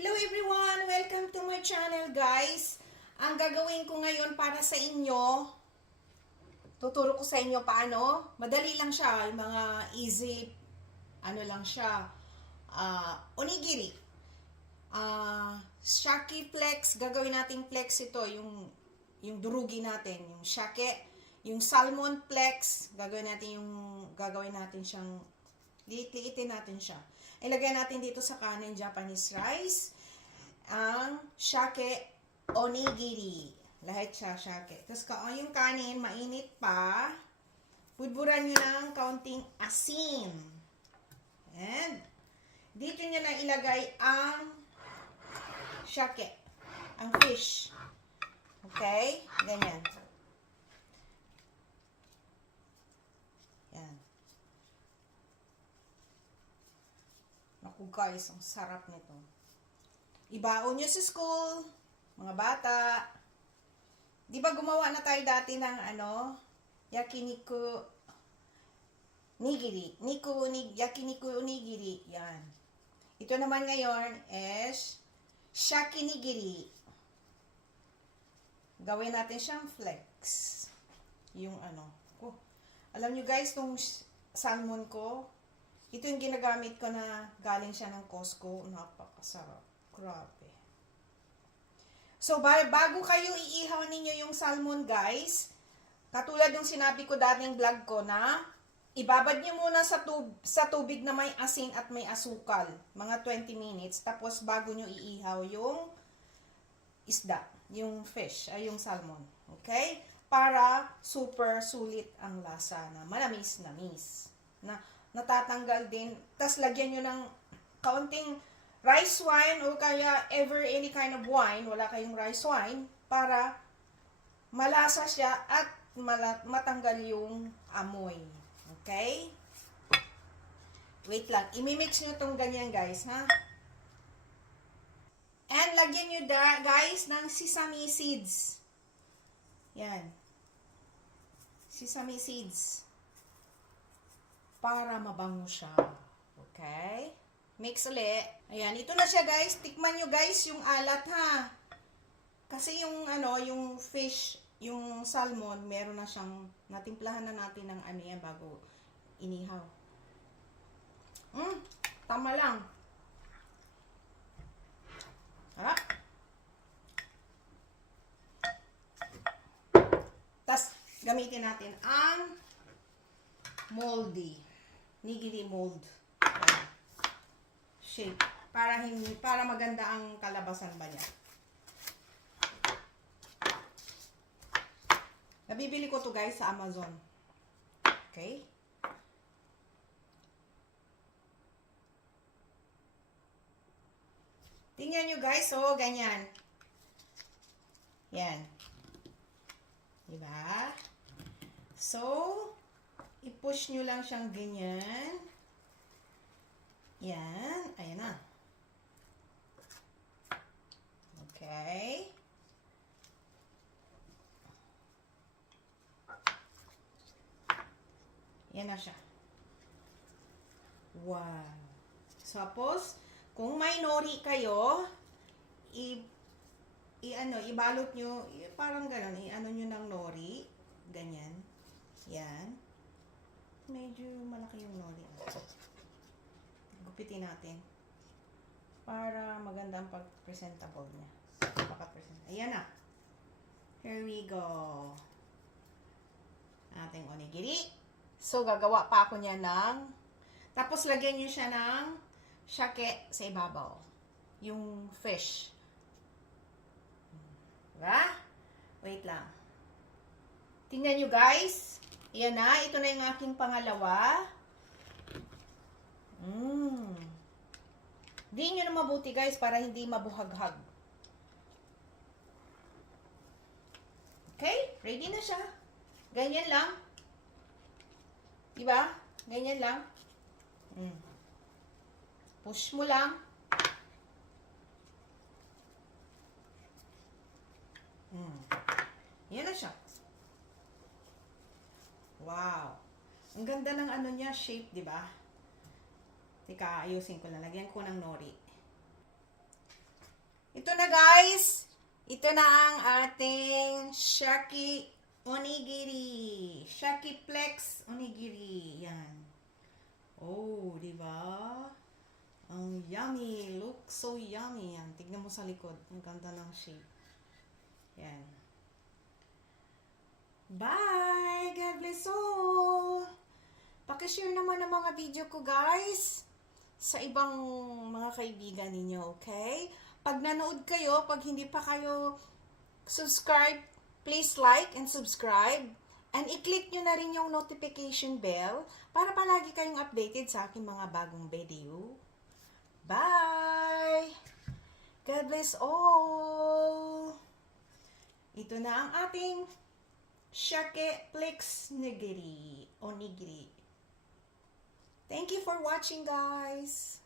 Hello everyone! Welcome to my channel guys. Ang gagawin ko ngayon para sa inyo, tuturo ko sa inyo paano. Madali lang siya, yung mga easy, ano lang siya, onigiri. Shake flex, gagawin nating flex ito, yung durugi natin, yung shake, yung salmon flex, gagawin natin siyang, liit-liitin natin siya. Ilagay natin dito sa kanin Japanese rice, ang shake onigiri. Lahat siya shake. Tapos yung kanin, mainit pa. Budburan nyo ng kaunting asin. And, dito nyo na ilagay ang shake, ang fish. Okay? Ganyan. Yan. Naku guys, ang sarap nito. Ibaon nyo sa school, mga bata. Di ba gumawa na tayo dati ng yakiniku nigiri. Yakiniku onigiri. Yan. Ito naman ngayon is shake nigiri. Gawin natin siyang flex. Yung alam nyo guys, tong salmon ko, ito yung ginagamit ko na galing siya ng Costco. Napakasarap. Grabe. So, bago kayo iihaw ninyo yung salmon, guys, katulad yung sinabi ko dating vlog ko na ibabad nyo muna sa tubig na may asin at may asukal. Mga 20 minutes. Tapos, bago nyo iihaw yung isda, yung fish, ay yung salmon. Okay? Para super sulit ang lasa na manamis-namis. Na natatanggal din. Tapos, lagyan nyo ng kaunting rice wine o kaya any kind of wine, wala kayong rice wine, para malasa siya at matanggal yung amoy. Okay? Wait lang. Imimix nyo itong ganyan guys, ha? And lagyan nyo guys ng sesame seeds. Yan. Sesame seeds. Para mabango siya. Okay? Mix ulit. Ayan, ito na siya guys. Tikman nyo guys yung alat ha. Kasi yung yung fish, yung salmon, meron na siyang, natimplahan na natin ng yan bago inihaw. Tama lang. Harap. Tas, gamitin natin ang moldy. Nigiri mold. Ayan. Shape. Para maganda ang kalabasan ba niya. Nabibili ko to guys sa Amazon. Okay? Tingnan nyo guys, so ganyan. Yan. Diba? So, i-push nyo lang siyang ganyan. Yan. Ayan na. Okay. Yan na siya. Wow. Tapos, kung may nori kayo, ibalot nyo, parang gano'n, nyo ng nori. Ganyan. Yan. Medyo malaki yung nori. Gupitin natin. Para maganda ang pag-presentable niya. Ayan na. Here we go. Ating onigiri. So, gagawa pa ako niya tapos lagyan niyo siya ng shake sa ibabaw. Yung fish. Diba? Wait lang. Tingnan nyo guys. Ayan na. Ito na yung aking pangalawa. Diin nyo na mabuti guys para hindi mabuhaghag. Okay? Ready na siya. Ganyan lang. Diba? Ganyan lang. Push mo lang. Yan na siya. Wow. Ang ganda ng niya, shape, diba? Teka, ayusin ko na. Lagyan ko ng nori. Ito na guys. Ito na ang ating Shaki Onigiri. Shaki Plex Onigiri. Yan. Oh, di ba? Ang yummy. Look so yummy. Yan. Tignan mo sa likod. Ang ganda ng shape. Yan. Bye! God bless all! Pakishare naman ang mga video ko guys sa ibang mga kaibigan ninyo, okay? Pag nanood kayo, pag hindi pa kayo subscribe, please like and subscribe. And i-click nyo na rin yung notification bell para palagi kayong updated sa aking mga bagong video. Bye! God bless all! Ito na ang ating Shake Plex Onigiri. Thank you for watching, guys.